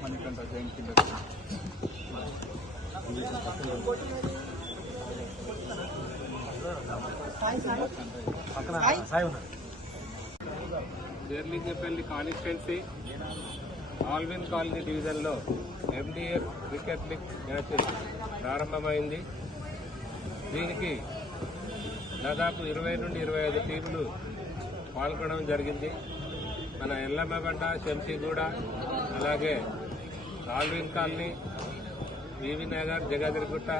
మణికంఠ జయంతి సాయి సాయి ఉన్నారు జర్లీ చెప్పండి కాన్స్టిట్యున్సీ ఆల్విన్ కాలనీ డివిజన్లో ఎండిఎఫ్ క్రికెట్ లీగ్ మ్యాచ్ ప్రారంభమైంది. దీనికి దాదాపు ఇరవై నుండి ఇరవై ఐదు టీములు పాల్గొనడం జరిగింది. మన ఎల్లమ్మగడ్డ శంసీగూడ అలాగే Alwyn colony V V Nagar Jagadgirigutta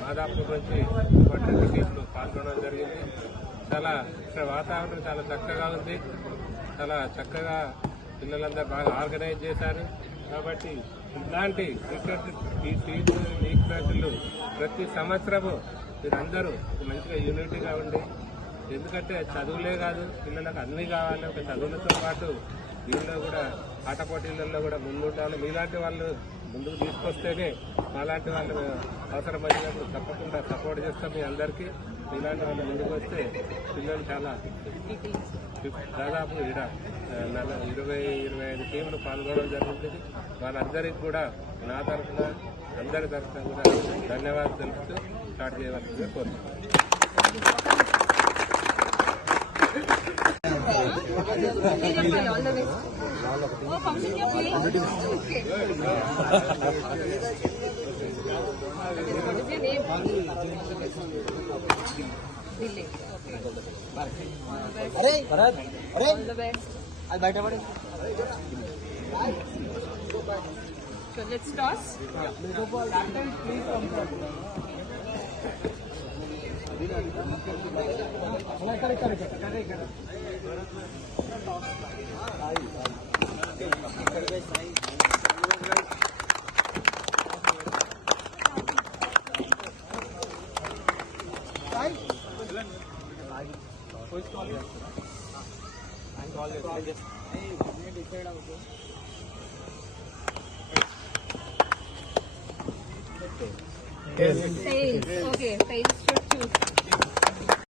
Madhapur నుంచి పన్నెండు టీంలు పాల్గొనడం జరిగింది. చాలా ఇక్కడ వాతావరణం చాలా చక్కగా ఉంది. చాలా చక్కగా పిల్లలందరూ బాగా ఆర్గనైజ్ చేశారు. కాబట్టి ఇలాంటి క్రికెట్ ఈ టీమ్ లీగ్ మ్యాచ్లు ప్రతి సంవత్సరము మీరందరూ మంచిగా యూనిటీగా ఉండి ఎందుకంటే చదువులే కాదు పిల్లలకు అన్ని కావాలి. ఒక చదువులతో పాటు దీనిలో కూడా ఆట పోటీలలో కూడా ముందుండాలి. మీలాంటి వాళ్ళు ముందుకు తీసుకొస్తేనే మాలాంటి వాళ్ళు అవసరమైనప్పుడు తప్పకుండా సపోర్ట్ చేస్తాం మీ అందరికీ. ఇలాంటి వాళ్ళు ముందుకు వస్తే పిల్లలు చాలా దాదాపు ఇక్కడ ఆ, ఇరవై ఇరవై ఐదు టీములు పాల్గొనడం జరుగుతుంది. వాళ్ళందరికీ కూడా నా తరఫున అందరి తరఫున కూడా ధన్యవాదాలు తెలుపుతూ స్టార్ట్ చేయవలసిందిగా కోరుతున్నాను. अरे भरत अरे आज बैठा पड़े So let's toss. Yeah. Correct, correct, correct. Yes. Sales. Okay, sales should choose.